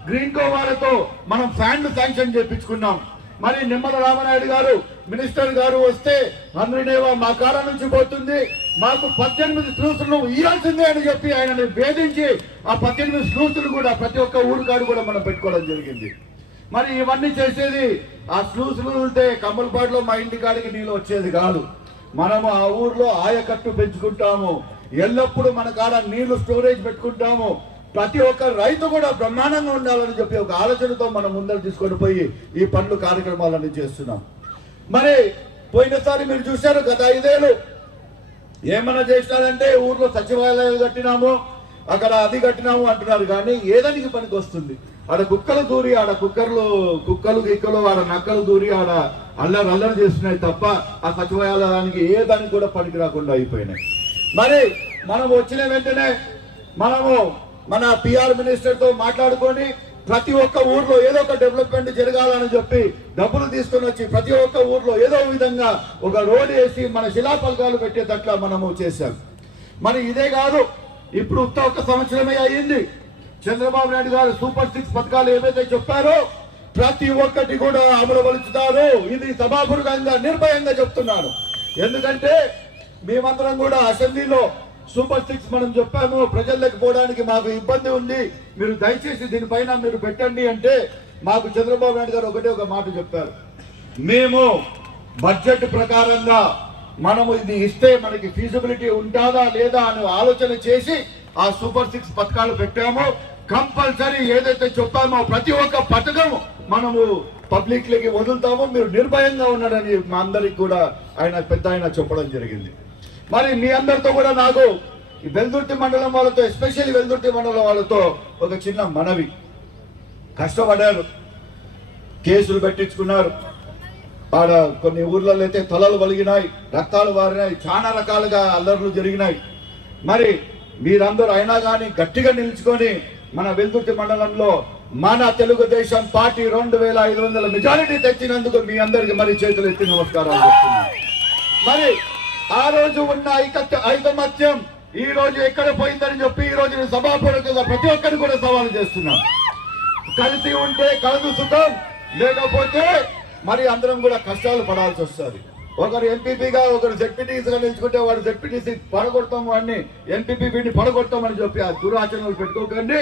గ్రీన్ కో వాళ్ళతో మనం ఫ్యాన్లు శాంక్షన్ చేయించుకున్నాం. మరి నిమ్మల రామనాయుడు గారు మినిస్టర్ గారు వస్తే అందరినేవా మా కాడ నుంచి పోతుంది, మాకు 18 స్లూసులు ఇవ్వాల్సిందే అని చెప్పి ఆయనని వేధించి ఆ 18 స్లూసులు కూడా ప్రతి ఒక్క ఊరు కాడు కూడా మనం పెట్టుకోవడం జరిగింది. మరి ఇవన్నీ చేసేది ఆ స్లూసులు వెళ్తే కమ్మలపాడులో మా ఇంటి కాడికి నీళ్ళు వచ్చేది కాదు. మనము ఆ ఊర్లో ఆయకట్టు పెంచుకుంటాము, ఎల్లప్పుడూ మన కాడ నీళ్లు స్టోరేజ్ పెట్టుకుంటాము. ప్రతి ఒక్క రైతు కూడా బ్రహ్మాండంగా ఉండాలని చెప్పి ఒక ఆలోచనతో మనం ముందర తీసుకొని పోయి ఈ పనులు కార్యక్రమాలన్నీ చేస్తున్నాం. మరి పోయినసారి మీరు చూశారు, గత 5 ఏళ్ళు ఏమన్నా చేసినారంటే ఊర్లో సచివాలయాలు కట్టినాము, అక్కడ అది కట్టినాము అంటున్నారు. కానీ ఏదానికి పనికి వస్తుంది? ఆడ కుక్కలు దూరి, ఆడ కుక్కలు గిక్కలు ఆడ నక్కలు దూరి ఆడ అల్లరి చేస్తున్నాయి తప్ప ఆ సచివాలయానికి ఏ దానికి కూడా పనికి రాకుండా అయిపోయినాయి. మరి మనం వచ్చిన వెంటనే మనము మన పిఆర్ మినిస్టర్ తో మాట్లాడుకొని ప్రతి ఒక్క ఊర్లో ఏదో ఒక డెవలప్మెంట్ జరగాలని చెప్పి డబ్బులు తీసుకొని వచ్చి ప్రతి ఒక్క ఊర్లో ఏదో విధంగా ఒక రోడ్ వేసి మన శిలాఫలకాలు పెట్టేటట్లా మనము చేశాం. మరి ఇదే కాదు, ఇప్పుడు ఒక్క సంవత్సరమే అయ్యింది. చంద్రబాబు నాయుడు గారు సూపర్ 6 పథకాలు ఏవైతే చెప్పారో ప్రతి ఒక్కటి కూడా అమలుపరుచుతారు. ఇది సభాపూర్వకంగా నిర్భయంగా చెప్తున్నాను. ఎందుకంటే మేమందరం కూడా అసెంబ్లీలో సూపర్ 6 మనం చెప్పాము, ప్రజల్లోకి పోవడానికి మాకు ఇబ్బంది ఉంది, మీరు దయచేసి దీనిపైన మీరు పెట్టండి అంటే మాకు చంద్రబాబు నాయుడు గారు ఒకటే ఒక మాట చెప్పారు, మేము బడ్జెట్ ప్రకారంగా మనము ఇది ఇస్తే మనకి ఫీజిబిలిటీ ఉంటుందా లేదా అని ఆలోచన చేసి ఆ సూపర్ 6 పథకాలు పెట్టాము. కంపల్సరీ ఏదైతే చెప్పామో ప్రతి ఒక్క పథకం మనము పబ్లిక్ లకి వదులుతాము, మీరు నిర్భయంగా ఉన్నారని మా అందరికి కూడా ఆయన చెప్పడం జరిగింది. మరి మీ అందరితో కూడా నాకు వెల్దుర్తి మండలం వాళ్ళతో, ఎస్పెషల్లీ వెల్దుర్తి మండలం వాళ్ళతో ఒక చిన్న మనవి. కష్టపడ్డారు, కేసులు పెట్టించుకున్నారు, ఆడ కొన్ని ఊర్లలో అయితే తలలు వలిగినాయి, రక్తాలు వారినాయి, చాలా రకాలుగా అల్లర్లు జరిగినాయి. మరి మీరందరూ అయినా కానీ గట్టిగా నిలుచుకొని మన వెల్దుర్తి మండలంలో మన తెలుగుదేశం పార్టీ 2500 మెజారిటీ తెచ్చినందుకు మీ అందరికి మరి చేతులు ఎత్తి నమస్కారాలు చెప్తున్నాను. మరి ఆ రోజు ఉన్న ఐకమత్యం ఈ రోజు ఎక్కడ పోయిందని చెప్పి ఈ రోజు నేను సభాపూర్వకంగా ప్రతి ఒక్కరిని కూడా సవాలు చేస్తున్నాను. కలిసి ఉంటే కలదు సుఖం, లేకపోతే మరి అందరం కూడా కష్టాలు పడాల్సి వస్తుంది. ఒకరు ఎంపీపీగా ఒకరు జెడ్పీటీసీగా నిలుచుకుంటే వాడు జెడ్పీటీసీ పడగొడతాం, వాడిని ఎంపీపీ వీడిని పడగొడతామని చెప్పి ఆ దురాచరణలు పెట్టుకోకండి.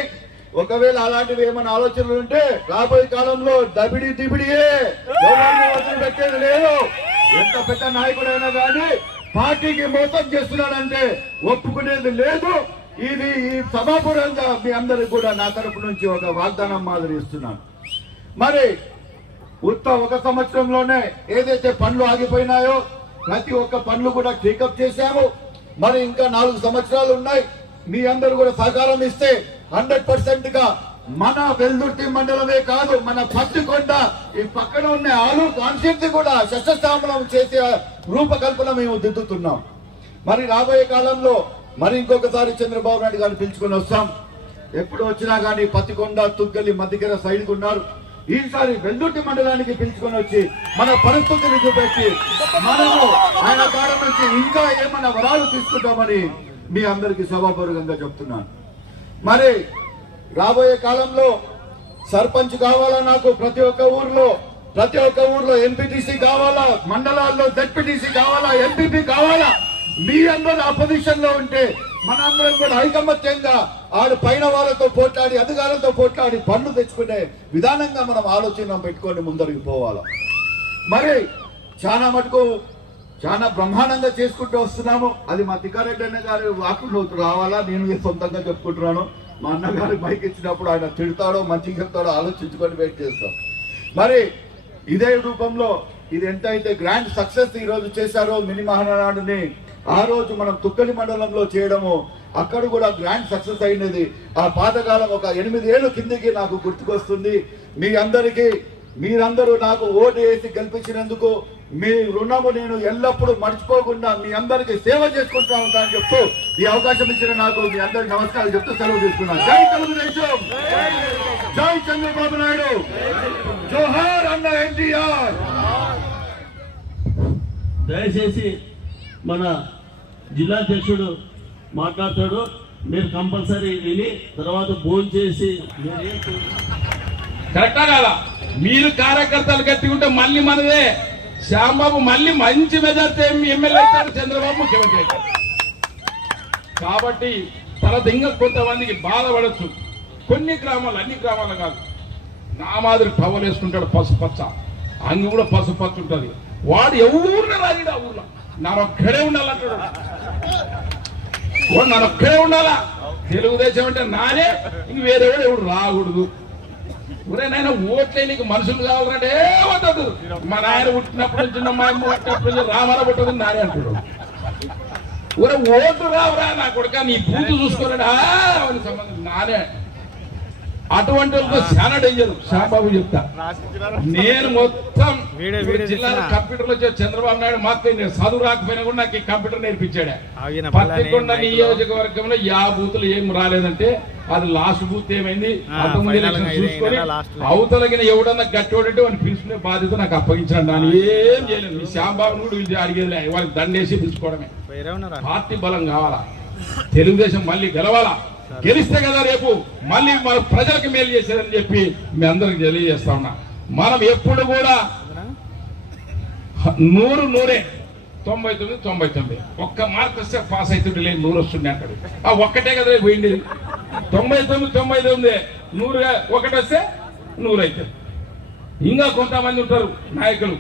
ఒకవేళ అలాంటివి ఏమైనా ఆలోచనలు ఉంటే రాబోయే కాలంలో దిబిడియే, ఎవరిని వదిలిపెట్టేది లేదు. ఎంత పెద్ద నాయకుడైనా కానీ పార్టీకి మోసం చేస్తున్నాడంటే ఒప్పుకునేది లేదు. ఇది ఈ సభాపూర్వంగా మీ అందరికి కూడా నా తరపు నుంచి ఒక వాగ్దానం మాదిరి ఇస్తున్నాను. మరి ఒక సంవత్సరంలోనే ఏదైతే పనులు ఆగిపోయినాయో ప్రతి ఒక్క పనులు కూడా టేకప్ చేశాము. మరి ఇంకా 4 సంవత్సరాలు ఉన్నాయి. మీ అందరూ కూడా సహకారం ఇస్తే 100% గా మన వెల్దుర్తి మండలమే కాదు, మన పత్తికొండ ఈ పక్కన ఉన్న ఆలూరు కాన్స్టిట్యూన్సీ కూడా శస్త్రస్థాపనం చేసే రూపకల్పన మేము దిద్దుతున్నాం. మరి రాబోయే కాలంలో మరి ఇంకొకసారి చంద్రబాబు నాయుడు గారిని పిలుచుకొని వస్తాం. ఎప్పుడు వచ్చినా కానీ పత్తికొండ, తుగ్గలి, మధ్యకెర సైడ్కి ఉన్నారు. ఈసారి వెల్దుర్తి మండలానికి పిలుచుకొని వచ్చి మన పరిస్థితిని చూపెట్టి మనము ఆయన కాలం నుంచి ఇంకా ఏమైనా వరాలు తీసుకుంటామని మీ అందరికీ సభాపూర్వకంగా చెప్తున్నాను. మరి రాబోయే కాలంలో సర్పంచ్ కావాలా, నాకు ప్రతి ఒక్క ఊర్లో ఎంపీటీసీ కావాలా, మండలాల్లో జెడ్పీటీసీ కావాలా, ఎంపీపీ కావాలా. మీ అందరూ అపోజిషన్ లో ఉంటే మనందరం కూడా ఐకమత్యంగా ఆడు పైన వాళ్ళతో పోట్లాడి, అధికారులతో పోట్లాడి పనులు తెచ్చుకునే విధానంగా మనం ఆలోచన పెట్టుకొని ముందరికి పోవాలా. మరి చాలా మటుకు చాలా బ్రహ్మాండంగా చేసుకుంటూ వస్తున్నాము. అది మా తిక్కారెడ్డి అన్న గారి వాకులు రావాలా, నేను సొంతంగా చెప్పుకుంటున్నాను. మా అన్నగారి బైక్ ఇచ్చినప్పుడు ఆయన తిడతాడో మంచిగా చెప్తాడో ఆలోచించుకొని వెయిట్ చేస్తాం. మరి ఇదే రూపంలో ఇది ఎంత అయితే గ్రాండ్ సక్సెస్ ఈ రోజు చేశారో మినీ మహానాడుని, ఆ రోజు మనం తుక్కలి మండలంలో చేయడము అక్కడ కూడా గ్రాండ్ సక్సెస్ అయినది. ఆ పాతకాలం ఒక 8 ఏళ్ళు కిందికి నాకు గుర్తుకొస్తుంది. మీ అందరికీ మీరందరూ నాకు ఓటు వేసి గెలిపించినందుకు మీ రుణము నేను ఎల్లప్పుడూ మర్చిపోకుండా మీ అందరికీ సేవ చేసుకుంటా ఉంటానని చెప్తూ ఈ అవకాశం ఇచ్చిన నాకు మీ అందరికి నమస్కారాలు చెప్తూ సెలవు తీసుకున్నాను. జై తెలుగుదేశం, జై చంద్రబాబు నాయుడు, జోహార్ అన్న ఎన్టీఆర్. దయచేసి మన జిల్లా అధ్యక్షుడు మాట్లాడతాడు, మీరు కంపల్సరీ విని తర్వాత భోజనం చేసి కరెక్టా కాదా? మీరు కార్యకర్తలు గట్టిగా మళ్ళీ మనదే శ్యాంబాబు మళ్ళీ మంచి మెజార్టీ ఎమ్మెల్యే అవుతాడు, చంద్రబాబు ముఖ్యమంత్రి అవుతాడు. కాబట్టి తర్వాత ఇంకా కొంతమందికి బాధపడచ్చు. కొన్ని గ్రామాలు, అన్ని గ్రామాలు కాదు, నా మాదిరి టవల్ వేసుకుంటాడు పసుపచ్చ, అంగి కూడా పసుపచ్చ ఉంటుంది. వాడు ఎవరిని రాదు ఆ ఊర్లో, నానొక్కడే ఉండాలంటాడు. వాడు నానొక్కడే ఉండాలా. తెలుగుదేశం అంటే నానే, ఇంక వేరేవాడు ఎవడు రాకూడదు. ఊరేనైనా ఓట్లే నీకు మనుషులు కావాలంటే ఏమవుతుంది. మా నాయన పుట్టినప్పటి నుంచి మా అమ్మ పుట్టినప్పటి నుంచి రామారావు పుట్టదు నానే అంటాడు. ఊరే ఓట్లు రావురా నా కొడుక, నీ బూతు చూసుకోలేడా అని సంబంధం నానే. అటువంటి చాలా డేంజర్. శ్యాంబాబు చెప్తా, నేను మొత్తం జిల్లాలో కంప్యూటర్లో చంద్రబాబు నాయుడు మాత్రం నేను చదువు రాకపోయినా కూడా నాకు ఈ కంప్యూటర్ నేర్పించాడే. పత్తికొండ నియోజకవర్గంలో బూతులు ఏం రాలేదంటే అది లాస్ట్ బూత్ ఏమైంది చూసుకొని అవతలగిన ఎవడన్నా గట్టోడంటే వాడిని పిలుచుకునే బాధ్యత నాకు అప్పగించాడు. దాన్ని ఏం చేయలేదు. ఈ శ్యాంబాబుని కూడా వీళ్ళు అడిగేది వాళ్ళకి దండేసి పిలుచుకోవడమే. పార్టీ బలం కావాలా, తెలుగుదేశం మళ్ళీ గెలవాలా. గెలిస్తే కదా రేపు మళ్ళీ మన ప్రజలకు మేలు చేసేదని చెప్పి మీ అందరికి తెలియజేస్తా ఉన్నా. మనం ఎప్పుడు కూడా 100 100 99 99 ఒక్క మార్క్ వస్తే పాస్ అవుతుండే, లేదు 100 వస్తుండే అంటాడు. ఆ ఒక్కటే కదా పోయింది. 99 99 100 ఒకటి వస్తే 100 అవుతుంది. ఇంకా కొంతమంది ఉంటారు నాయకులు.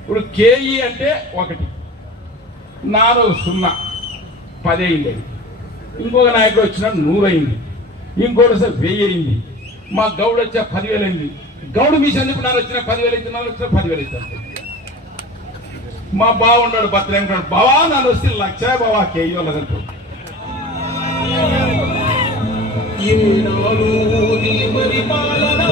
ఇప్పుడు కేఈ అంటే 1, నాలో 0, 10 అయింది. ఇంకొక నాయకుడు వచ్చిన 100 అయింది, ఇంకోటి వస్తే 1000 అయింది. మా గౌడు వచ్చే 10,000 అయింది. గౌడు మిషన్ ఇప్పుడు నాకు వచ్చిన 10,000 అయితే, నాకు వచ్చిన 10,000 అవుతుంది. మా బావ ఉన్నాడు బర్త్డే అంటాడు, బావా నన్ను వస్తే 1,00,000 బావా కేఈ వాళ్ళదంటాడు. ఏనాడు నీ పరిపాలన